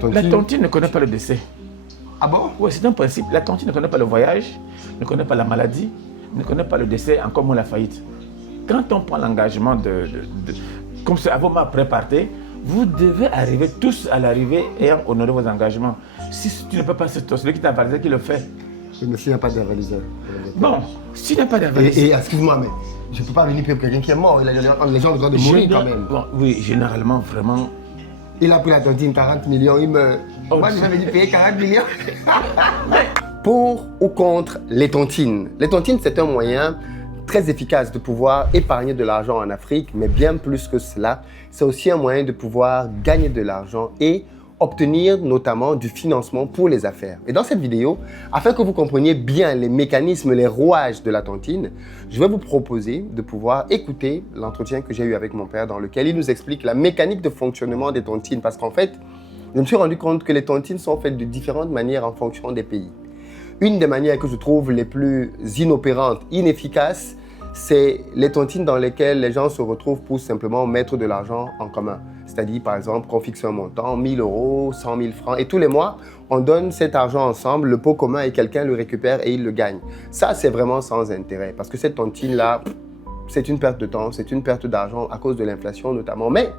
tontine... La tontine ne connaît pas le décès. Ah bon? Oui, c'est un principe. La tontine ne connaît pas le voyage, ne connaît pas la maladie, ne connaît pas le décès, encore moins la faillite. Quand on prend l'engagement comme c'est à vos mains préparées, vous devez arriver tous à l'arrivée ayant honoré vos engagements. Si tu ne peux pas, c'est celui qui t'a validé qui le fait. Mais s'il n'y a pas d'avaliseur. Bon, s'il n'y a pas d'avaliseur... Et excuse-moi, mais je ne peux pas venir pour quelqu'un qui est mort. Les gens ont besoin de mourir quand même. Bon, oui, généralement, vraiment... Il a pris la tontine, 40 millions, il meurt. Moi, j'avais dit payer 40 millions. Pour ou contre les tontines? Les tontines, c'est un moyen très efficace de pouvoir épargner de l'argent en Afrique, mais bien plus que cela, c'est aussi un moyen de pouvoir gagner de l'argent et obtenir notamment du financement pour les affaires. Et dans cette vidéo, afin que vous compreniez bien les mécanismes, les rouages de la tontine, je vais vous proposer de pouvoir écouter l'entretien que j'ai eu avec mon père dans lequel il nous explique la mécanique de fonctionnement des tontines. Parce qu'en fait, je me suis rendu compte que les tontines sont faites de différentes manières en fonction des pays. Une des manières que je trouve les plus inopérantes, inefficaces, c'est les tontines dans lesquelles les gens se retrouvent pour simplement mettre de l'argent en commun. C'est-à-dire, par exemple, qu'on fixe un montant, 1 000 euros, 100 000 francs, et tous les mois, on donne cet argent ensemble, le pot commun, et quelqu'un le récupère et il le gagne. Ça, c'est vraiment sans intérêt, parce que cette tontine-là, c'est une perte de temps, c'est une perte d'argent à cause de l'inflation notamment. Mais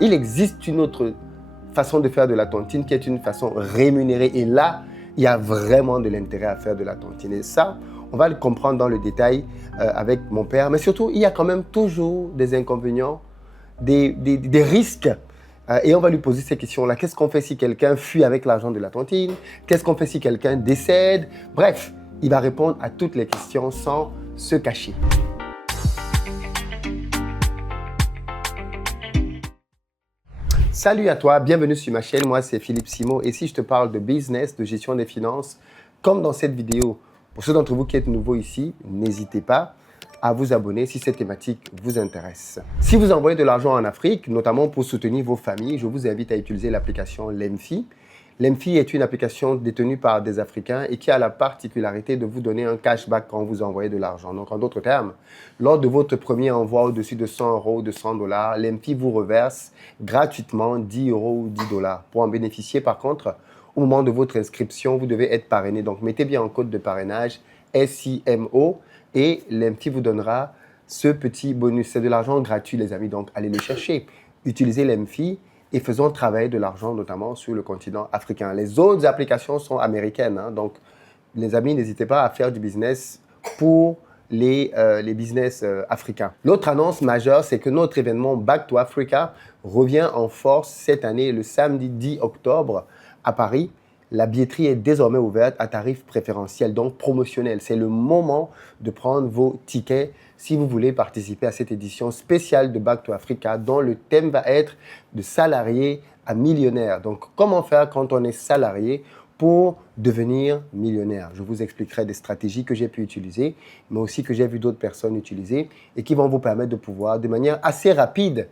il existe une autre façon de faire de la tontine qui est une façon rémunérée. Et là, il y a vraiment de l'intérêt à faire de la tontine. Et ça, on va le comprendre dans le détail avec mon père. Mais surtout, il y a quand même toujours des inconvénients, des risques. Et on va lui poser ces questions-là. Qu'est-ce qu'on fait si quelqu'un fuit avec l'argent de la tontine? Qu'est-ce qu'on fait si quelqu'un décède? Bref, il va répondre à toutes les questions sans se cacher. Salut à toi, bienvenue sur ma chaîne. Moi, c'est Philippe Simo. Et si je te parle de business, de gestion des finances, comme dans cette vidéo, pour ceux d'entre vous qui êtes nouveaux ici, n'hésitez pas à vous abonner si cette thématique vous intéresse. Si vous envoyez de l'argent en Afrique, notamment pour soutenir vos familles, je vous invite à utiliser l'application Lemfi. Lemfi est une application détenue par des Africains et qui a la particularité de vous donner un cashback quand vous envoyez de l'argent. Donc, en d'autres termes, lors de votre premier envoi au-dessus de 100 euros ou de 100 $, Lemfi vous reverse gratuitement 10 euros ou 10 $. Pour en bénéficier, par contre, au moment de votre inscription, vous devez être parrainé. Donc, mettez bien en code de parrainage SIMO et Lemfi vous donnera ce petit bonus. C'est de l'argent gratuit, les amis. Donc, allez le chercher. Utilisez Lemfi et faisons travailler de l'argent, notamment sur le continent africain. Les autres applications sont américaines. Donc, les amis, n'hésitez pas à faire du business pour les business africains. L'autre annonce majeure, c'est que notre événement Back to Africa revient en force cette année, le samedi 10 octobre à Paris. La billetterie est désormais ouverte à tarif préférentiel, donc promotionnel. C'est le moment de prendre vos tickets si vous voulez participer à cette édition spéciale de Back to Africa dont le thème va être de salarié à millionnaire. Donc, comment faire quand on est salarié pour devenir millionnaire? Je vous expliquerai des stratégies que j'ai pu utiliser, mais aussi que j'ai vu d'autres personnes utiliser et qui vont vous permettre de pouvoir, de manière assez rapide,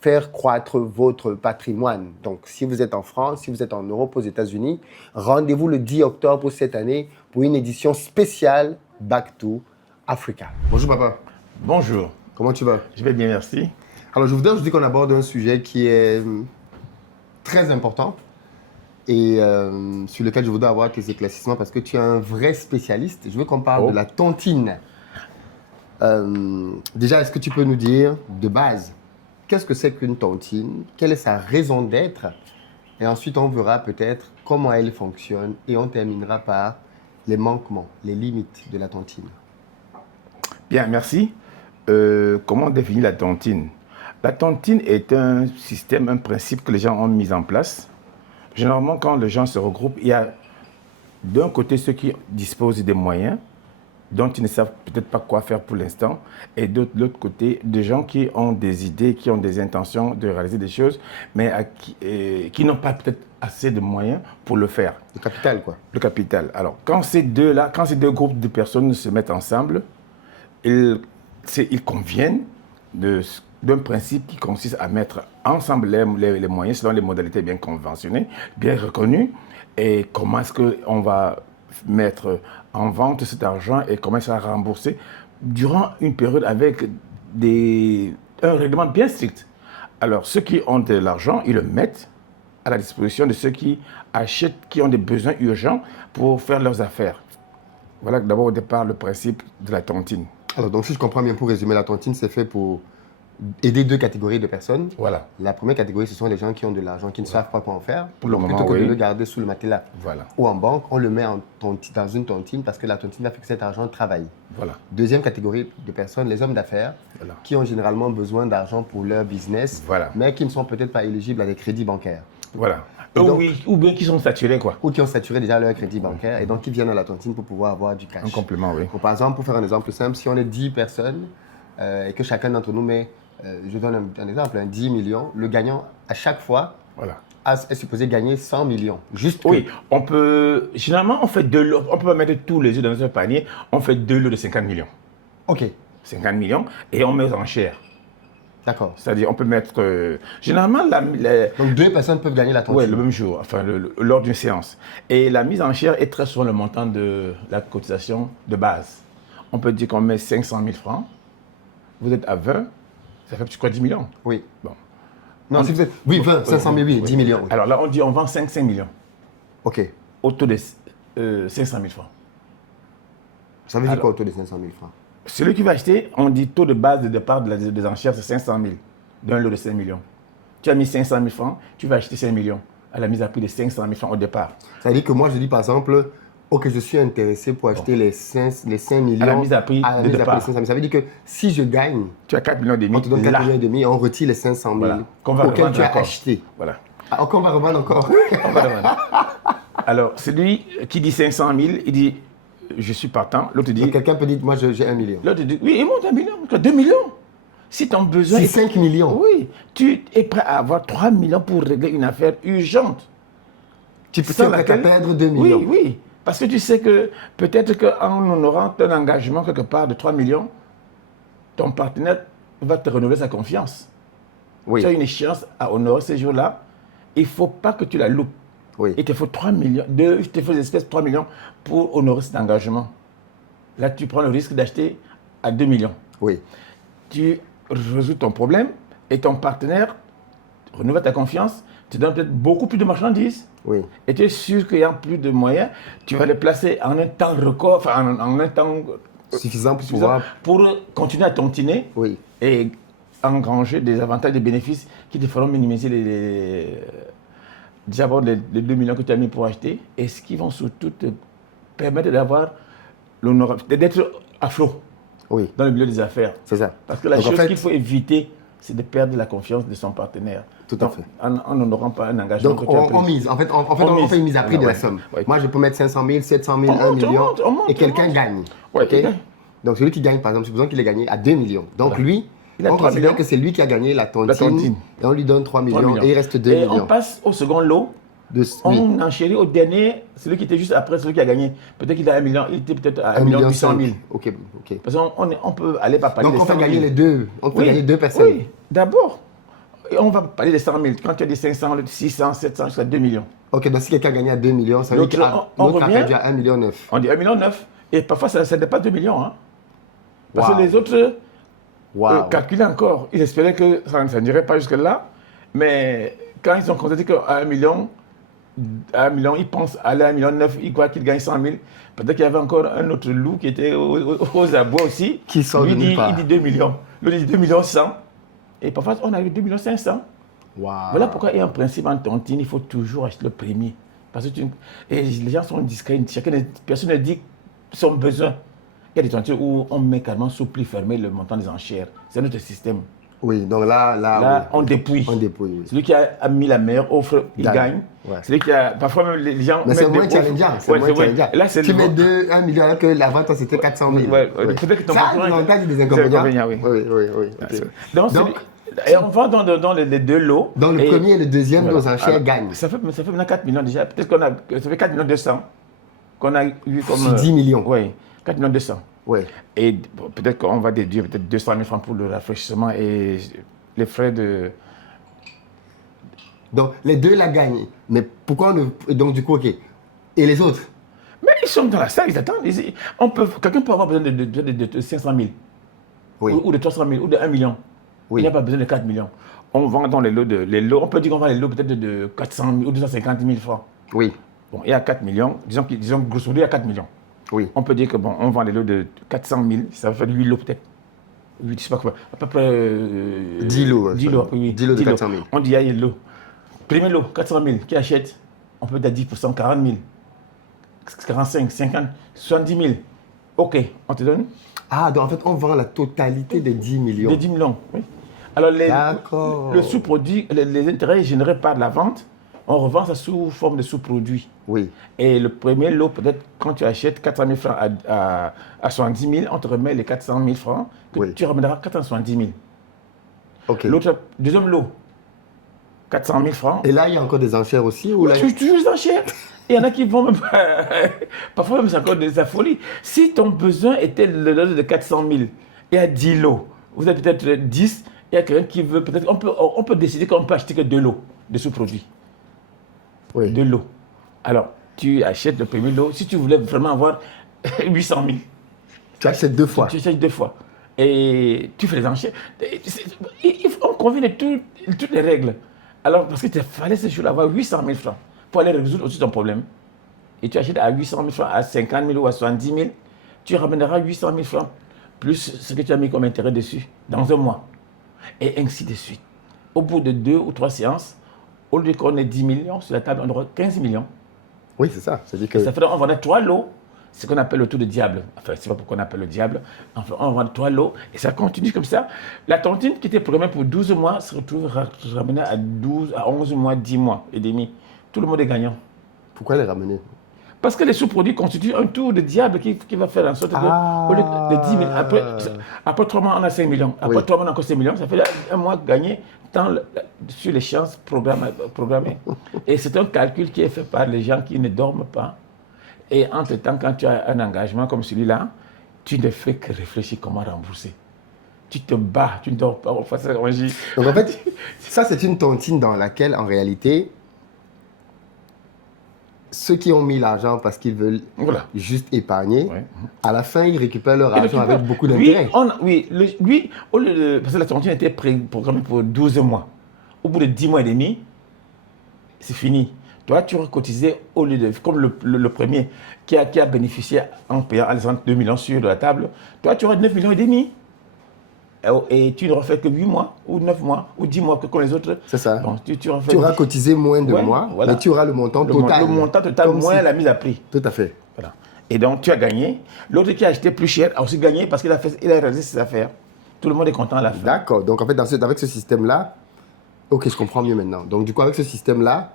faire croître votre patrimoine. Donc, si vous êtes en France, si vous êtes en Europe, aux États-Unis, rendez-vous le 10 octobre pour cette année pour une édition spéciale Back to Africa. Bonjour papa. Bonjour. Comment tu vas? Je vais bien, merci. Alors, je voudrais aujourd'hui qu'on aborde un sujet qui est très important et sur lequel je voudrais avoir tes éclaircissements parce que tu es un vrai spécialiste. Je veux qu'on parle de la tontine. Déjà, est-ce que tu peux nous dire de base qu'est-ce que c'est qu'une tontine? Quelle est sa raison d'être? Et ensuite, on verra peut-être comment elle fonctionne et on terminera par les manquements, les limites de la tontine. Bien, merci. Comment définir la tontine? La tontine est un système, un principe que les gens ont mis en place. Généralement, quand les gens se regroupent, il y a d'un côté ceux qui disposent des moyens, dont ils ne savent peut-être pas quoi faire pour l'instant, et de l'autre côté, des gens qui ont des idées, qui ont des intentions de réaliser des choses, mais qui n'ont pas peut-être assez de moyens pour le faire. Le capital, quoi. Le capital. Alors, quand ces deux groupes de personnes se mettent ensemble, ils conviennent d'un principe qui consiste à mettre ensemble les moyens selon les modalités bien conventionnées, bien reconnues, et comment est-ce qu'on va mettre en vente cet argent et comment ça va rembourser durant une période avec un règlement bien strict. Alors, ceux qui ont de l'argent, ils le mettent à la disposition de ceux qui achètent, qui ont des besoins urgents pour faire leurs affaires. Voilà d'abord au départ le principe de la tontine. Alors, donc, si je comprends bien, pour résumer, la tontine, c'est fait pour aider deux catégories de personnes. Voilà. La première catégorie, ce sont les gens qui ont de l'argent, qui ne savent pas quoi en faire. Pour le moment, plutôt que de oui. le garder sous le matelas Voilà. ou en banque, on le met dans une tontine parce que la tontine va faire que cet argent travaille. Voilà. Deuxième catégorie de personnes, les hommes d'affaires, Voilà. qui ont généralement besoin d'argent pour leur business, Voilà. mais qui ne sont peut-être pas éligibles à des crédits bancaires. Voilà. Et donc- Oui, ou bien qui sont saturés, quoi. Ou qui ont saturé déjà leur crédit bancaire et donc qui viennent à la tontine pour pouvoir avoir du cash. Un complément, oui. Par exemple, pour faire un exemple simple, si on est 10 personnes et que chacun d'entre nous met, je donne un exemple, 10 millions, le gagnant, à chaque fois, Voilà. est supposé gagner 100 millions. Juste que- Oui, on peut. Généralement, on fait deux lots. On peut pas mettre tous les œufs dans un panier. On fait deux lots de 50 millions. OK, 50 millions et on met en chair. d'accord. C'est-à-dire, on peut mettre. Généralement, Donc, 2 personnes peuvent gagner la tontine. ouais, le même jour, enfin, lors d'une séance. Et la mise en chair est très souvent le montant de la cotisation de base. On peut dire qu'on met 500 000 francs. Vous êtes à 20, ça fait, je crois, 10 millions. Oui. Bon. Non, si vous êtes... Oui, 20, 500 000, oui, 10 millions. Oui. Alors là, on dit on vend 5 millions OK. au taux de 500 000 francs. Ça veut dire Alors- quoi autour de 500 000 francs? Celui qui va acheter, on dit taux de base de départ des enchères, c'est 500 000 d'un lot de 5 millions. Tu as mis 500 000 francs, tu vas acheter 5 millions à la mise à prix de 500 000 francs au départ. Ça veut dire que moi, je dis par exemple, OK, je suis intéressé pour acheter les 5 millions À la mise à prix à la de mise à prix départ. de 500 000. Ça veut dire que si je gagne, Tu as 4 millions et demi. on te donne 4 là. millions et demi, on retire les 500 000 Voilà. Qu'on va auxquels revendre tu as encore. acheté. Voilà. Ah, OK, on va revendre encore. On va le vendre. Alors, celui qui dit 500 000, il dit je suis partant. L'autre dit, Donc, quelqu'un peut dire, moi, j'ai 1 million. l'autre dit oui, il monte 1 million, 2 millions. Si ton besoin. C'est 5 millions. Oui, tu es prêt à avoir 3 millions pour régler une affaire urgente. Tu peux Sans prêt à laquelle- perdre 2 millions. Oui, oui. Parce que tu sais que peut-être qu'en honorant un engagement quelque part de 3 millions, ton partenaire va te renouveler sa confiance. Oui. Tu as une échéance à honorer ces jours-là. Il ne faut pas que tu la loupes. Oui. Il te faut 3 millions, il te faut des espèces de 3 millions pour honorer cet engagement. Là, tu prends le risque d'acheter à 2 millions. Oui. Tu résous ton problème et ton partenaire renouvelle ta confiance, te donne peut-être beaucoup plus de marchandises. Oui. Et tu es sûr qu'il y a plus de moyens, tu vas les placer en un temps record, enfin en un temps Suffisant pour suffisant pouvoir. pour continuer à tontiner Oui. et engranger des avantages, des bénéfices qui te feront minimiser déjà avoir les 2 millions que tu as mis pour acheter et ce qui vont surtout te permettre d'avoir l'honneur, d'être à flot Oui. dans le milieu des affaires. C'est ça. Parce que la Donc, en chose fait- qu'il faut éviter, c'est de perdre la confiance de son partenaire. Tout à Donc, fait. En n'honorant pas un engagement Donc, que tu as pris. on mise. En fait, on mise. fait une mise à prix de la Ouais. somme. Ouais. Moi, je peux mettre 500 000, 700 000, On 1 monte, million. on monte, et on quelqu'un monte. gagne. Ouais, OK? il gagne. Donc, celui qui gagne, par exemple, supposons qu'il ait gagné à 2 millions. Donc, Voilà. lui, Il a on 3 considère millions. que c'est lui qui a gagné la tontine. tontine. Et on lui donne 3 millions, 3 millions. et il reste 2 Et millions. on passe au second lot. De, oui. On enchérit au dernier, celui qui était juste après, celui qui a gagné. Peut-être qu'il a 1 million, il était peut-être à 1 million 800 000. OK. OK. Parce qu'on peut aller pas parler Donc, des on fait 100 gagner 000. les deux. On fait Oui, gagner deux personnes. Oui, d'abord. Et on va parler des 100 000. Quand tu as des 500, 600, 700, jusqu'à 2 millions. OK, donc si quelqu'un a gagné à 2 millions, ça veut dire L'autre, que on l'autre a revient. perdu à 1 million 9. On dit 1 million 9. Et parfois, ça dépasse 2 millions. Hein. Parce Wow. que les autres Wow. calculaient encore. Ils espéraient que ça n'irait pas jusque-là. Mais quand ils ont constaté qu'à 1 million, ils pensent aller à 1 million 9, ils croient qu'ils gagnent 100 000. Peut-être qu'il y avait encore un autre loup qui était aux abois aussi. Qui sort Lui de nulle dit, part. il dit 2 millions. L'autre dit 2 millions 100. Et parfois, on a eu 2 millions 500. Wow. Voilà pourquoi il y a un principe en tontine, il faut toujours acheter le premier. Parce que et les gens sont discrets, personne ne dit son besoin. Il y a des tontines où on met carrément sous pli fermé le montant des enchères. C'est notre système. Oui, donc là, Là, oui. on dépouille. On dépouille, oui. Celui qui a mis la meilleure offre, il gagne. Ouais. Celui qui a. Parfois même les gens. Mais c'est mettent moins des offres. challengeant. C'est Ouais, moins c'est vrai. challengeant. Et là, c'est tu le mets 1 million alors que l'avant, toi, c'était 400 000. Ouais, Oui. peut-être que ton Ça a concurrent- des avantages et des C'est inconvénients. inconvénient, oui. Oui, oui, oui. ok. Donc, et on va dans les deux lots. Dans le Et- premier et le deuxième, Voilà. nos enchères Alors, gagnent. Ça fait maintenant 4 millions déjà. Peut-être ça fait 4 millions 200 qu'on a eu comme. Sur 10 millions. Oui, 4 millions 200. Oui. Et bon, peut-être qu'on va déduire peut-être 200 000 francs pour le rafraîchissement et les frais de. Donc, les deux la gagnent. Mais pourquoi on ne... Donc, du coup, OK. Et les autres? Mais ils sont dans la salle, ils attendent. Quelqu'un peut avoir besoin de 500 000 Oui. ou de 300 000 ou de 1 million. Oui. Il n'y a pas besoin de 4 millions. on vend dans les lots, on peut dire qu'on vend les lots peut-être de 400 000 ou 250 000 francs. Oui. Bon, il y a 4 millions, disons grosso modo, il y a 4 millions. Oui. On peut dire que bon, on vend les lots de 400 000, ça va faire 8 lots peut-être. 8, je sais pas quoi, à peu près 10 lots. 10 lots, oui. 10 lots de 400 000. On dit, il y a les lots. Premier lot, 400 000, qui achète? On peut dire 10%, 40 000, 45, 50, 70 000. OK, on te donne? Ah, donc en fait, on vend la totalité des 10 millions. Des 10 millions, oui. Alors, D'accord. le sous-produit, les intérêts générés par la vente, on revend ça sous forme de sous-produit. Oui. Et le premier lot, peut-être, quand tu achètes 400 000 francs à 70 000, on te remet les 400 000 francs que Oui. tu ramèneras 470 000. OK. L'autre, deuxième lot, 400 000 francs. Et là, il y a encore des enchères aussi ou là... Toujours des enchères. Il y en a qui vont même pas. Parfois, même, c'est encore de la folie. Si ton besoin était le lot de 400 000, il y a 10 lots. Vous êtes peut-être 10, il y a quelqu'un qui veut peut-être. On peut décider qu'on peut acheter que 2 lots de sous-produits. Oui. 2 lots. Alors, tu achètes le premier lot. Si tu voulais vraiment avoir 800 000, Tu achètes 2 fois. tu achètes 2 fois. Et tu fais les enchères. On convient de toutes les règles. Alors, parce qu'il fallait ce jour-là avoir 800 000 francs pour aller résoudre aussi ton problème. Et tu achètes à 800 000 francs, à 50 000 ou à 70 000, tu ramèneras 800 000 francs plus ce que tu as mis comme intérêt dessus dans un mois. Et ainsi de suite. Au bout de 2 ou 3 séances, au lieu qu'on ait 10 millions sur la table, on aura 15 millions. Oui, c'est ça. C'est-à-dire que... Ça fait on vendait 3 lots, ce qu'on appelle le taux de diable. Enfin, je ne sais pas pourquoi on appelle le diable. Enfin, on vend 3 lots et ça continue comme ça. La tontine qui était programmée pour 12 mois se retrouve ramenée à 12, à 11 mois, 10 mois et demi. Tout le monde est gagnant. Pourquoi les ramener? Parce que les sous-produits constituent un tour de diable qui va faire en sorte que, au lieu de 10 000, après 3 mois, on a 5 millions. Après 3 mois, on a encore 5 millions. Ça fait un mois gagné sur les chances programmées. Et c'est un calcul qui est fait par les gens qui ne dorment pas. Et entre-temps, quand tu as un engagement comme celui-là, tu ne fais que réfléchir comment rembourser. Tu te bats, tu ne dors pas. Donc en fait, ça c'est une tontine dans laquelle, en réalité, ceux qui ont mis l'argent parce qu'ils veulent juste épargner, à la fin, ils récupèrent leur argent avec beaucoup d'intérêt. Lui, parce que la tontine était programmée pour 12 mois. Au bout de 10 mois et demi, c'est fini. Toi, tu aurais cotisé au lieu de, comme le premier qui a bénéficié en payant à 2 millions sur la table, toi, tu aurais 9 millions et demi. Et tu ne refais que 8 mois, ou 9 mois, ou 10 mois comme les autres. C'est ça. Bon, tu auras cotisé moins de mois, mais tu auras le montant total. Le montant total moins la mise à prix. Tout à fait. Voilà. Et donc, tu as gagné. L'autre qui a acheté plus cher a aussi gagné parce qu'il a réalisé ses affaires. Tout le monde est content à la fin. D'accord. Donc, en fait, avec ce système-là, ok, je comprends mieux maintenant. Donc, du coup, avec ce système-là,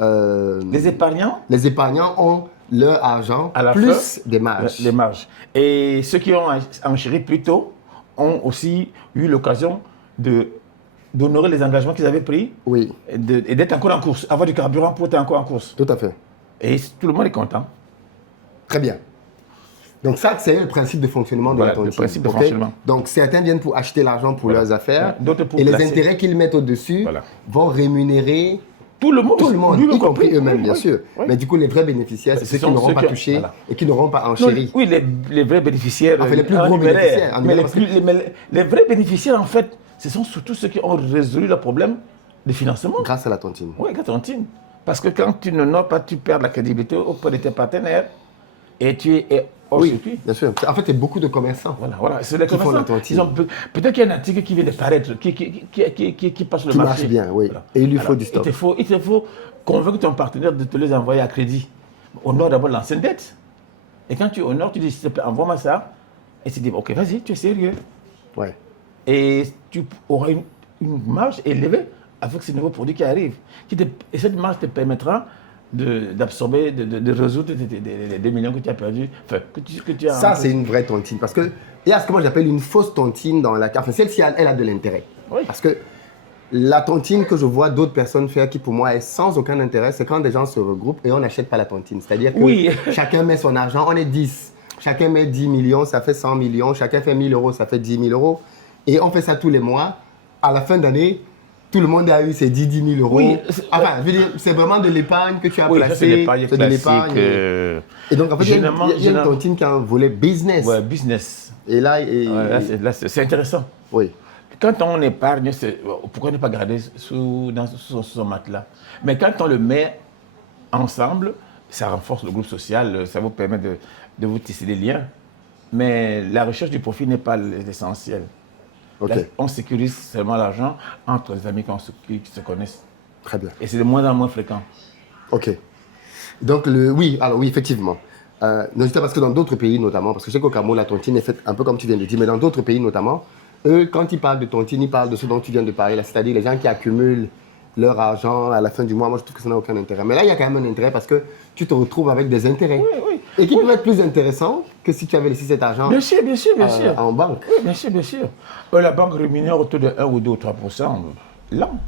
les épargnants ont leur argent à la plus fin, des marges. Les marges. Et ceux qui ont enchéri plus tôt ont aussi eu l'occasion d'honorer les engagements qu'ils avaient pris et d'être encore en course, avoir du carburant pour être encore en course. Tout à fait. Et tout le monde est content. Très bien. Donc ça, c'est le principe de fonctionnement de la tontine. Le principe de fonctionnement. Donc certains viennent pour acheter l'argent pour leurs affaires, d'autres pour et placer. Les intérêts qu'ils mettent au-dessus vont rémunérer tout le monde, y compris eux-mêmes, bien sûr. Mais du coup, les vrais bénéficiaires, c'est ceux qui n'auront pas touché et qui n'auront pas enchéri. Oui, les vrais bénéficiaires. Enfin, les plus gros bénéficiaires. Mais les vrais bénéficiaires, en fait, ce sont surtout ceux qui ont résolu le problème de financement. Grâce à la tontine. Oui, grâce à la tontine. Parce que quand tu ne notes pas, tu perds la crédibilité auprès de tes partenaires et tu es hors circuit. Bien sûr. En fait, il y a beaucoup de commerçants. Voilà. C'est les commerçants. Peut-être qu'il y a un article qui vient de paraître, qui passe sur le marché. Qui marche bien, oui. Voilà. Et il lui faut du stock. Il te faut convaincre ton partenaire de te les envoyer à crédit. Honore d'abord l'ancienne dette. Et quand tu honores, tu dis, s'il te plaît, envoie-moi ça. Et tu dis, ok, vas-y, tu es sérieux. Ouais. Et tu auras une marge élevée avec ces nouveaux produits qui arrivent. Et cette marge te permettra d'absorber, de résoudre les 2 millions que tu as perdus. Enfin, que tu as ça, c'est une vraie tontine. Parce qu'il y a ce que moi j'appelle une fausse tontine dans la carte. Enfin, celle-ci, elle a de l'intérêt. Oui. Parce que la tontine que je vois d'autres personnes faire, qui pour moi est sans aucun intérêt, c'est quand des gens se regroupent et on n'achète pas la tontine. C'est-à-dire que chacun met son argent, on est 10. Chacun met 10 millions, ça fait 100 millions. Chacun fait 1 000 euros, ça fait 10 000 euros. Et on fait ça tous les mois. À la fin d'année, tout le monde a eu ses 10 000 euros. Oui, enfin, je veux dire, c'est vraiment de l'épargne que tu as placée. C'est de l'épargne. Et donc, en fait, il y a une tontine qui a un volet business. Ouais, business. Et là, c'est intéressant. Oui. Quand on épargne, pourquoi ne pas garder sous son matelas? Mais quand on le met ensemble, ça renforce le groupe social, ça vous permet de vous tisser des liens. Mais la recherche du profit n'est pas l'essentiel. Ok, Là, on sécurise seulement l'argent entre les amis qui se connaissent. très bien. Et c'est de moins en moins fréquent. Ok. Donc, oui, alors oui, effectivement. Non, c'était parce que dans d'autres pays notamment, parce que je sais qu'au Cameroun, la tontine est faite un peu comme tu viens de dire, mais dans d'autres pays notamment, eux, quand ils parlent de tontine, ils parlent de ce dont tu viens de parler, là, c'est-à-dire les gens qui accumulent leur argent à la fin du mois. Moi, je trouve que ça n'a aucun intérêt. Mais là, il y a quand même un intérêt parce que tu te retrouves avec des intérêts. Oui, oui. Et qui peuvent être plus intéressants que si tu avais laissé cet argent Bien sûr, bien sûr, bien sûr. en banque. Oui, bien sûr, bien sûr. La banque rémunère autour de 1 ou 2 ou 3% l'an.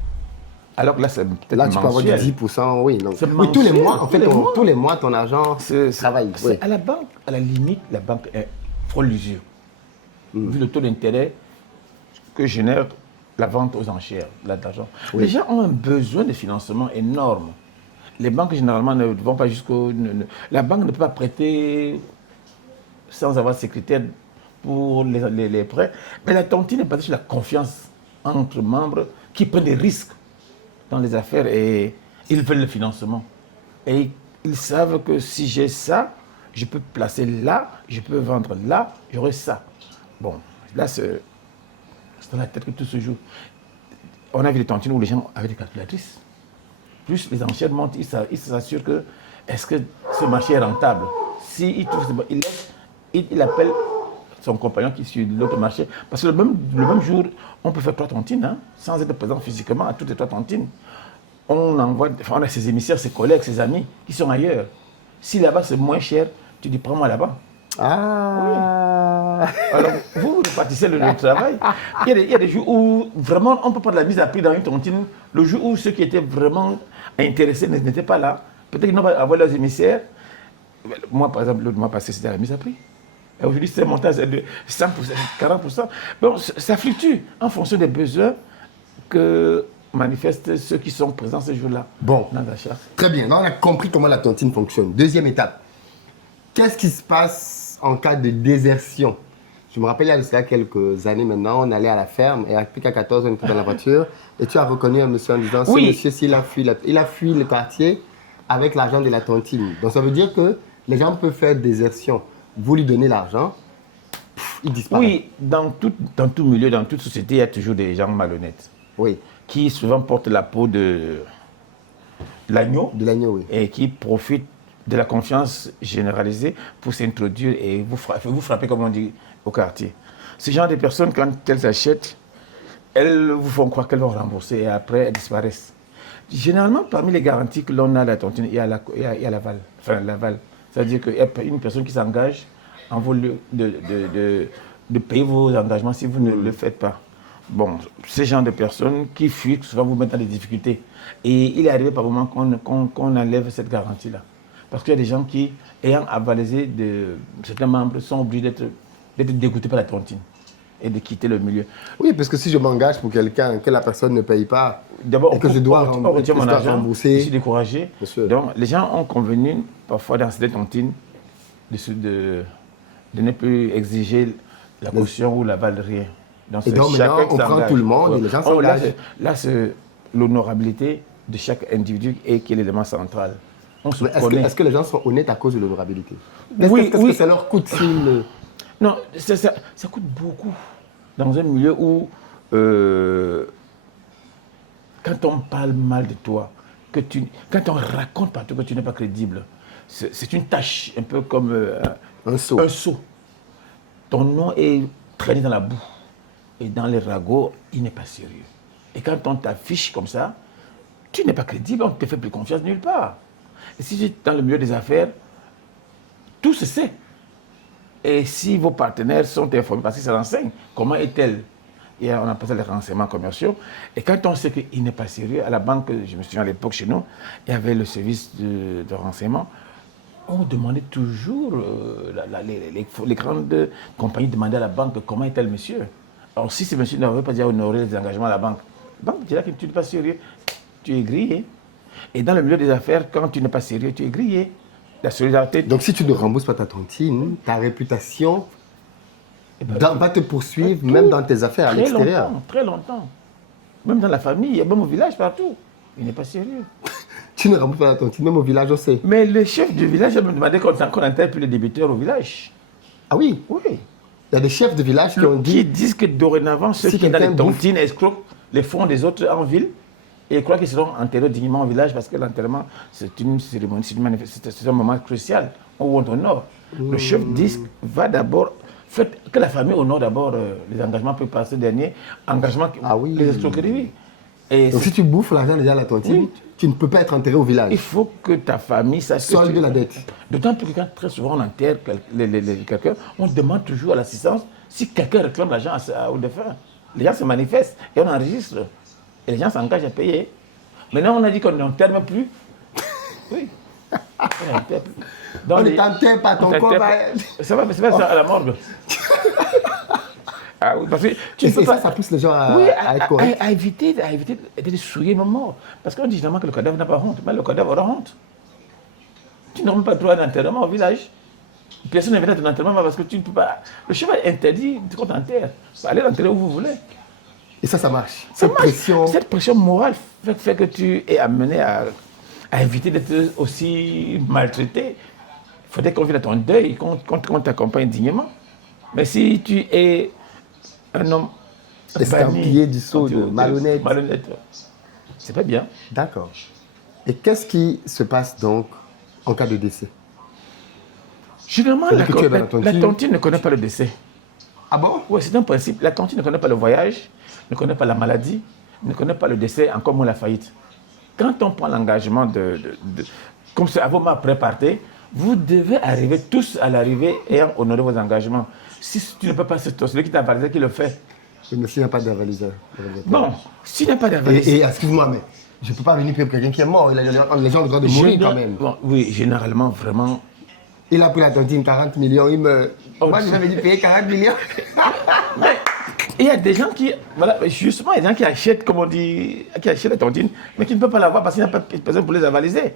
Alors que là, c'est peut-être Là, tu peux avoir du mensuel. 10%, oui. Donc, C'est oui, tous les mensuel, mois, en fait, tous les mois, ton argent travaille. Oui. À la banque, à la limite, la banque frôle l'usure. Vu le taux d'intérêt que génère la vente aux enchères d'argent. Oui. Les gens ont un besoin de financement énorme. Les banques, généralement, ne vont pas jusqu'au... La banque ne peut pas prêter sans avoir ses critères pour les prêts. Mais la tontine est basée sur la confiance entre membres qui prennent des risques dans les affaires et ils veulent le financement. Et ils savent que si j'ai ça, je peux placer là, je peux vendre là, j'aurai ça. Bon, là, c'est dans la tête que tout se joue. On a vu des tontines où les gens avaient des calculatrices. Plus les enchères montent, ils s'assurent que est-ce que ce marché est rentable. S'il trouve, il appelle son compagnon qui est sur l'autre marché. Parce que le même jour, on peut faire 3 tontines, hein, sans être présent physiquement à toutes les 3 tontines. On a ses émissaires, ses collègues, ses amis qui sont ailleurs. Si là-bas c'est moins cher, tu dis prends-moi là-bas. Ah Alors vous répartissez le travail. Il y a des jours où vraiment on peut pas de la mise à prix dans une tontine. Le jour où ceux qui étaient vraiment intéressés n'étaient pas là, peut-être qu'ils n'ont pas avoir leurs émissaires. Moi par exemple, le mois passé c'était la mise à prix. Et aujourd'hui c'est monté à 100%, 40%. Bon, ça fluctue en fonction des besoins que manifestent ceux qui sont présents ce jour-là. Bon, dans l'achat. très bien. Donc, on a compris comment la tontine fonctionne. Deuxième étape. Qu'est-ce qui se passe en cas de désertion? Je me rappelle, il y a de cela quelques années maintenant, on allait à la ferme et à Pic à 14, on était dans la voiture et tu as reconnu un monsieur en disant ce monsieur, s'il a fui, il a fui le quartier avec l'argent de la tontine. Donc, ça veut dire que les gens peuvent faire désertion. Vous lui donnez l'argent, il disparaît. Oui, dans tout milieu, dans toute société, il y a toujours des gens malhonnêtes. Oui. Qui souvent portent la peau de l'agneau. De l'agneau, oui. Et qui profitent de la confiance généralisée pour s'introduire et vous frapper, comme on dit, au quartier. Ce genre de personnes, quand elles achètent, elles vous font croire qu'elles vont rembourser et après elles disparaissent. Généralement, parmi les garanties que l'on a à la tontine, il y a l'aval. Enfin, l'aval. C'est-à-dire qu'il y a une personne qui s'engage en vous de payer vos engagements si vous ne le faites pas. Bon, ces gens de personnes qui fuient, souvent vous mettent dans des difficultés. Et il est arrivé par moment qu'on enlève cette garantie-là. Parce qu'il y a des gens qui, ayant avalisé certains membres, sont obligés d'être dégoûtés par la tontine et de quitter le milieu. Oui, parce que si je m'engage pour quelqu'un que la personne ne paye pas d'abord, et que je dois rembourser mon argent, rembourser, je suis découragé. Donc, les gens ont convenu, parfois dans cette tontine, de ne plus exiger la caution ou l'aval de rien. Et donc maintenant, on prend tout le monde et les gens s'engagent. Là, c'est l'honorabilité de chaque individu et qui est l'élément central. Est-ce que les gens sont honnêtes à cause de l'honorabilité? Oui, Qu'est-ce que ça leur coûte s'ils... Non, ça coûte beaucoup. Dans un milieu où, quand on parle mal de toi, quand on raconte partout que tu n'es pas crédible, c'est une tâche, un peu comme un seau. Ton nom est traîné dans la boue. Et dans les ragots, il n'est pas sérieux. Et quand on t'affiche comme ça, tu n'es pas crédible, on ne te fait plus confiance nulle part. Et si tu es dans le milieu des affaires, tout se sait. Et si vos partenaires sont informés, parce qu'ils se renseignent, comment est-elle? Et on appelle ça les renseignements commerciaux. Et quand on sait qu'il n'est pas sérieux, à la banque, je me souviens à l'époque chez nous, il y avait le service de renseignement. On demandait toujours, les grandes compagnies demandaient à la banque comment est-elle monsieur. Alors si ce monsieur n'avait pas déjà honoré les engagements à la banque dirait que tu n'es pas sérieux, tu es grillé. Et dans le milieu des affaires, quand tu n'es pas sérieux, tu es grillé. La solidarité. Donc si tu ne rembourses pas ta tontine, ta réputation Va te poursuivre même dans tes affaires à l'extérieur. Très longtemps. Même dans la famille, même au village, partout. Il n'est pas sérieux. Tu ne rembourses pas la tontine, même au village, on sait. Mais le chef du village me demandait qu'on n'intègre plus les débiteurs au village. Ah oui? Oui. Il y a des chefs de village qui ont dit... Qui disent que dorénavant, ceux qui dans les tontines escroquent les fonds des autres en ville et croient qu'ils seront enterrés dignement au village parce que l'enterrement, c'est une cérémonie, c'est un moment crucial où on honore. Le chef dit, va d'abord... Faites que la famille honore d'abord les engagements peuvent passer dernier, engagements, les escroqueries, oui. Et donc si tu bouffes l'argent déjà à la tontine, tu ne peux pas être enterré au village. Il faut que ta famille sache solde la dette. D'autant plus que quand très souvent on enterre quelqu'un, on demande toujours à l'assistance si quelqu'un réclame l'argent au défunt. Les gens se manifestent et on enregistre. Et les gens s'engagent à payer. Maintenant on a dit qu'on n'enterre plus. Oui. On n'enterre plus. On ne t'enterre pas, ton corps va... Ça va ça à la morgue. Ah oui, parce que tu peux pas... ça pousse les gens à être corrects. À éviter de souiller nos morts. Parce qu'on dit généralement que le cadavre n'a pas honte, mais le cadavre aura honte. Tu n'as même pas le droit d'enterrement au village. Personne n'est venu à ton enterrement parce que tu ne peux pas... Le cheval interdit qu'on t'enterre. Allez l'enterrer où vous voulez. Et ça marche. Cette pression morale fait que tu es amené à éviter d'être aussi maltraité. Il faudrait qu'on vienne à ton deuil, qu'on t'accompagne dignement. Mais si tu es un homme escampillé du sceau, malhonnête. C'est pas bien. D'accord. Et qu'est-ce qui se passe donc en cas de décès? Généralement, la tontine ne connaît pas le décès. Ah bon? Oui, c'est un principe. La tontine ne connaît pas le voyage, ne connaît pas la maladie, ne connaît pas le décès, encore moins la faillite. Quand on prend l'engagement comme c'est à vos mains préparées, vous devez arriver tous à l'arrivée ayant honoré vos engagements. Si tu ne peux pas, c'est celui qui t'a avalisé qui le fait. Mais s'il n'y a pas d'avaliseur. Bon, s'il n'y a pas d'avaliseur. Et excuse-moi, mais je ne peux pas venir payer pour quelqu'un qui est mort. Les gens ont le droit de mourir quand même. Bon, oui, généralement, vraiment. Il a pris la tontine 40 millions, il meurt. Moi, je vais venir payer 40 millions. Mais il y a des gens qui. Voilà, justement, il y a des gens qui achètent, comme on dit, qui achètent la tontine, mais qui ne peuvent pas l'avoir parce qu'il n'y a pas personne pour les avaliser.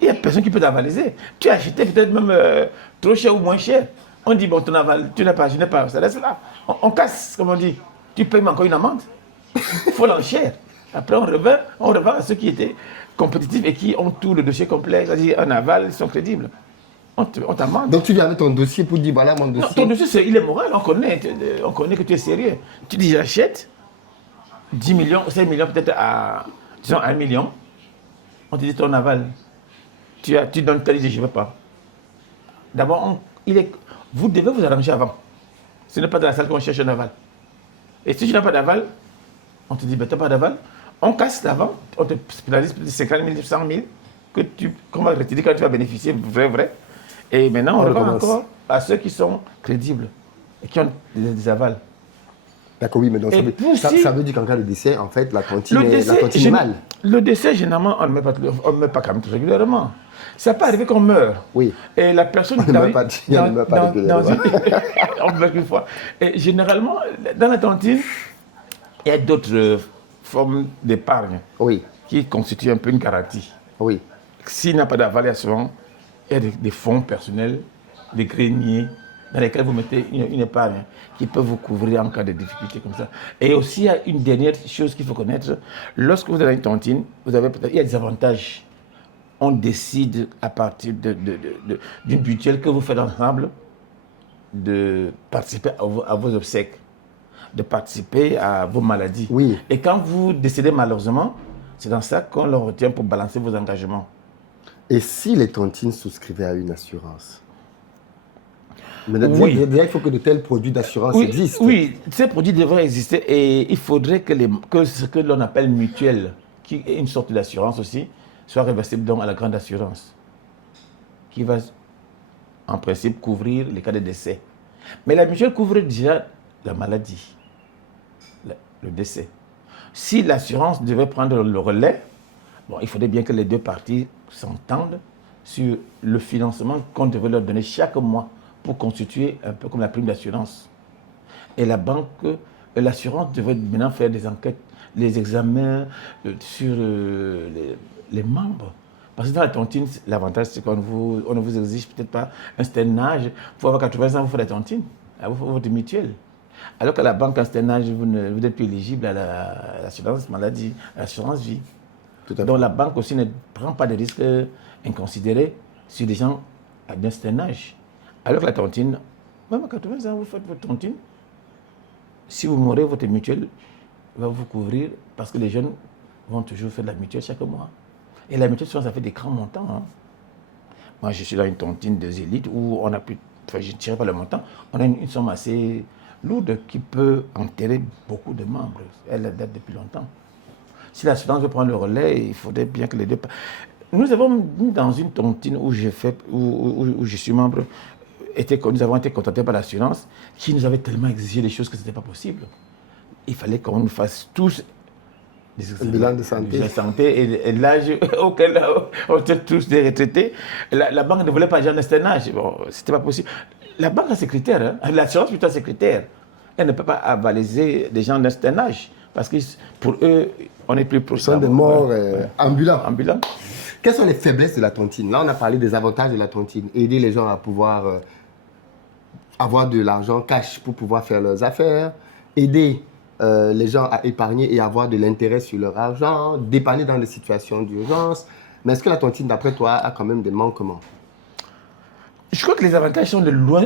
Il n'y a personne qui peut t'avaliser. Tu as acheté peut-être même trop cher ou moins cher. On dit, bon, ton aval, tu n'as pas, je n'ai pas, ça reste là. On casse, comme on dit. Tu payes encore une amende. Il faut l'enchère. Après, on revend à ceux qui étaient compétitifs et qui ont tout le dossier complet. C'est-à-dire, un aval, ils sont crédibles. On t'amende. Donc, tu viens avec ton dossier pour dire, voilà mon dossier. Non, ton dossier, il est moral, on connaît que tu es sérieux. Tu dis, j'achète 10 millions, 5 millions, peut-être à, disons, 1 million. On te dit, ton aval. Tu donnes ta liste, je ne veux pas. D'abord, vous devez vous arranger avant. Ce n'est pas dans la salle qu'on cherche un aval. Et si tu n'as pas d'aval, on te dit, ben, tu n'as pas d'aval, on casse l'avant, on te pénalise 50 000, 100 000, qu'on va retirer quand tu vas bénéficier, vrai. Et maintenant, on revend encore à ceux qui sont crédibles et qui ont des avals. D'accord, oui, mais donc ça veut dire qu'en cas de décès, en fait, la tontine est mal. Le décès, généralement, on ne met pas quand même régulièrement. Ça peut arriver qu'on meurt. Oui. Et la personne... On ne meurt pas régulièrement. On meurt qu'une fois. Et généralement, dans la tontine, il y a d'autres formes d'épargne qui constituent un peu une garantie. Oui. S'il n'y a pas d'aval, il y a souvent des fonds personnels, des greniers, dans lesquels vous mettez une épargne qui peut vous couvrir en cas de difficulté comme ça. Et aussi, il y a une dernière chose qu'il faut connaître. Lorsque vous avez une tontine, il y a des avantages. On décide à partir d'une mutuelle que vous faites ensemble de participer à vos obsèques, de participer à vos maladies. Oui. Et quand vous décédez malheureusement, c'est dans ça qu'on le retient pour balancer vos engagements. Et si les tontines souscrivaient à une assurance? Mais déjà, il faut que de tels produits d'assurance existent. Oui, ces produits devraient exister et il faudrait que ce que l'on appelle mutuelle, qui est une sorte d'assurance aussi, soit réversible donc à la grande assurance, qui va en principe couvrir les cas de décès. Mais la mutuelle couvre déjà la maladie, le décès. Si l'assurance devait prendre le relais, bon, il faudrait bien que les deux parties s'entendent sur le financement qu'on devait leur donner chaque mois pour constituer un peu comme la prime d'assurance. Et la banque, l'assurance devait maintenant faire des enquêtes, les examens sur les membres. Parce que dans la tontine, l'avantage, c'est qu'on ne vous exige peut-être pas un certain âge. Il faut avoir 80 ans pour faire la tontine. votre mutuelle. Alors qu'à la banque, à un certain âge, vous n'êtes plus éligible à l'assurance maladie, à l'assurance vie. Tout à fait. Donc la banque aussi ne prend pas de risques inconsidérés sur des gens d'un certain âge. Alors que la tontine, même à 80 ans, vous faites votre tontine. Si vous mourrez, votre mutuelle va vous couvrir parce que les jeunes vont toujours faire de la mutuelle chaque mois. Et la mutuelle, souvent, ça fait des grands montants. Hein. Moi, je suis dans une tontine de Zélite où on a pu, enfin, je ne dirais pas le montant, on a une somme assez lourde qui peut enterrer beaucoup de membres. Elle date depuis longtemps. Si l'assurance veut prendre le relais, il faudrait bien que les deux... Nous avons mis dans une tontine où je suis membre, nous avons été contactés par l'assurance qui nous avait tellement exigé des choses que ce n'était pas possible. Il fallait qu'on nous fasse tous un bilan de santé. Et l'âge auquel on était tous des retraités. La banque ne voulait pas genre un certain âge. Bon, c'était pas possible. La banque a ses critères, hein. L'assurance plutôt a ses critères. Elle ne peut pas avaliser des gens d'un certain âge. Parce que pour eux, on est plus proche. Ce sont des morts ambulants. Quelles sont les faiblesses de la tontine? Là, on a parlé des avantages de la tontine. Aider les gens à pouvoir avoir de l'argent cash pour pouvoir faire leurs affaires. Aider les gens à épargner et avoir de l'intérêt sur leur argent. Dépanner dans des situations d'urgence. Mais est-ce que la tontine, d'après toi, a quand même des manquements? Je crois que les avantages sont de loin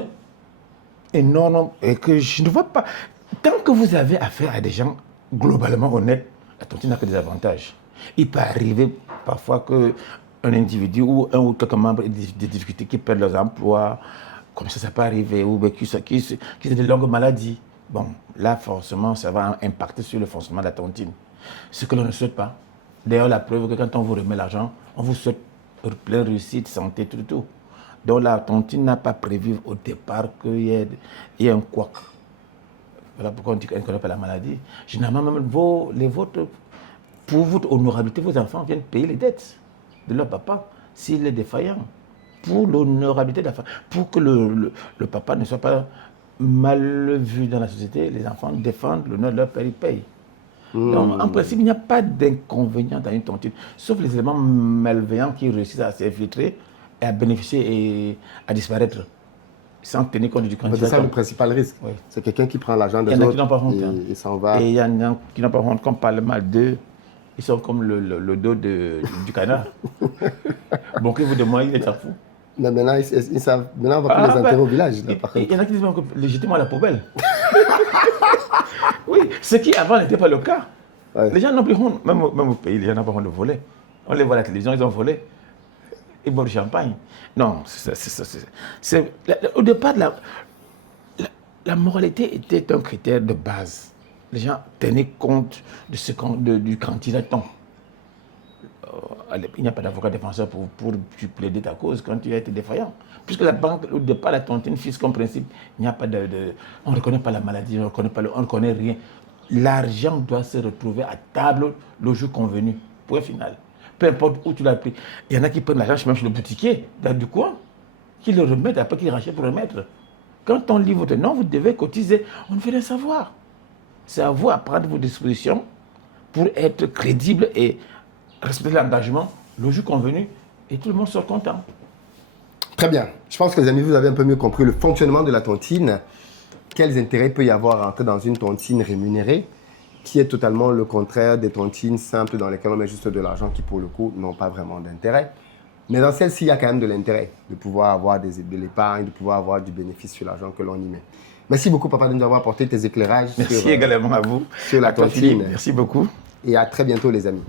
énormes et que je ne vois pas. Tant que vous avez affaire à des gens globalement honnêtes, la tontine n'a que des avantages. Il peut arriver parfois qu'un individu ou un ou quelques membres aient des difficultés, qui perdent leurs emplois, comme ça peut arriver, ou qui aient de longues maladies. Bon, là, forcément, ça va impacter sur le fonctionnement de la tontine. Ce que l'on ne souhaite pas. D'ailleurs, la preuve que quand on vous remet l'argent, on vous souhaite pleine réussite, santé, tout. Donc la tontine n'a pas prévu au départ qu'il y ait un couac. Voilà pourquoi on dit qu'elle ne connaît pas la maladie. Généralement, même pour votre honorabilité, vos enfants viennent payer les dettes de leur papa s'il est défaillant. Pour l'honorabilité de la famille, pour que le papa ne soit pas mal vu dans la société, les enfants défendent l'honneur de leur père, ils payent. Donc, en principe, il n'y a pas d'inconvénient dans une tontine, sauf les éléments malveillants qui réussissent à s'infiltrer et à bénéficier et à disparaître sans tenir compte du candidat. C'est ça le principal risque. Oui. C'est quelqu'un qui prend l'argent des autres et s'en va. Et il y en a qui n'ont pas honte. Quand on parle mal d'eux, ils sont comme le dos du canard. Bon, que vous demandez, ils s'en foutent. Mais maintenant, maintenant, on va plus les enterrer au village. Là, il y en a qui disent légitimement à la poubelle. Oui, ce qui avant n'était pas le cas. Ouais. Les gens n'ont plus honte. Même au pays, les gens n'ont pas honte de voler. On les voit à la télévision, ils ont volé. Ils boivent du champagne. Non, au départ, la moralité était un critère de base. Les gens tenaient compte du candidaton. Il n'y a pas d'avocat défenseur pour plaider ta cause quand tu as été défaillant. Puisque la banque, au départ, la tontine fixe comme principe, il n'y a pas on ne reconnaît pas la maladie, on ne connaît rien. L'argent doit se retrouver à table le jour convenu. Point final. Peu importe où tu l'as pris. Il y en a qui prennent l'argent même chez le boutiquier, du coin, qui le remettent, après qu'ils rachètent pour remettre. Quand on lit votre nom, vous devez cotiser. On ne veut rien savoir. C'est à vous à prendre vos dispositions pour être crédible et respecter l'engagement le jour convenu et tout le monde sera content. Très bien. Je pense que les amis, vous avez un peu mieux compris le fonctionnement de la tontine. Quels intérêts peut y avoir à entrer dans une tontine rémunérée qui est totalement le contraire des tontines simples dans lesquelles on met juste de l'argent qui, pour le coup, n'ont pas vraiment d'intérêt. Mais dans celle-ci, il y a quand même de l'intérêt de pouvoir avoir de l'épargne, de pouvoir avoir du bénéfice sur l'argent que l'on y met. Merci beaucoup, papa, de nous avoir apporté tes éclairages Merci également à vous. Sur la tontine. Merci beaucoup. Et à très bientôt, les amis.